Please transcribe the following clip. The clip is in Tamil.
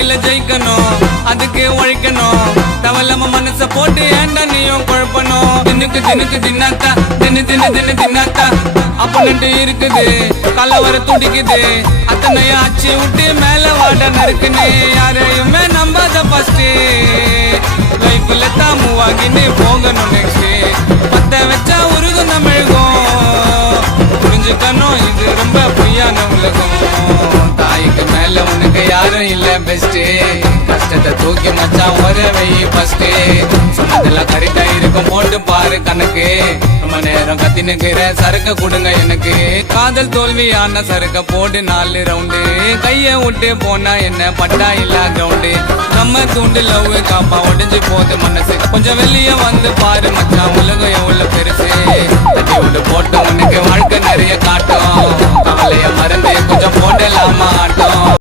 வாழ்க்கையில ஜெயிக்கணும், அதுக்கு உழைக்கணும். தவளம மனச போட்டு ஏண்டா நீயும் குழப்பணும். தின்னுக்கு தின்னுக்கு தின்னாத்தா, தின்னு தின்னு தின்னு தின்னாத்தா அப்பன்ட்டு இருக்குது, கள்ள வர துடிக்குது. அத்தனைய அச்சு விட்டு மேல வாட நறுக்குன்னு யாரையுமே நம்பாத ஃபர்ஸ்ட். லைஃப்ல தான் மூவ் ஆகின்னு போகணும் நெக்ஸ்ட். பத்த வச்சா உருகும் தமிழகம், புரிஞ்சுக்கணும் இது ரொம்ப பொய்யான உலகம். தாய்க்கு மேல உனக்கு யாரும் இல்ல பெஸ்ட். கஷ்டத்தை தூக்கி மச்சான் ஒரு வை ஃபர்ஸ்ட். சொன்னதெல்லாம் கரெக்டா இருக்கும், போட்டு பாரு கணக்கு. ரொம்ப நேரம் கத்தினுக்கிற சரக்க கொடுங்க எனக்கு. காதல் தோல்வியான சரக்க போட்டு 4 ரவுண்டு. கைய விட்டு போனா என்ன பட்டா இல்ல கிரவுண்டு. நம்ம தூண்டு லவ் காப்பா உடைஞ்சு போது மனசு. கொஞ்சம் வெளியே வந்து பாரு மச்சான், உலகம் எவ்வளவு பெருசு. தட்டி விட்டு போட்ட உனக்கு வாழ்க்கை நிறைய காட்டும். கவலைய மறந்து கொஞ்சம் போடலாமா ஆட்டம்.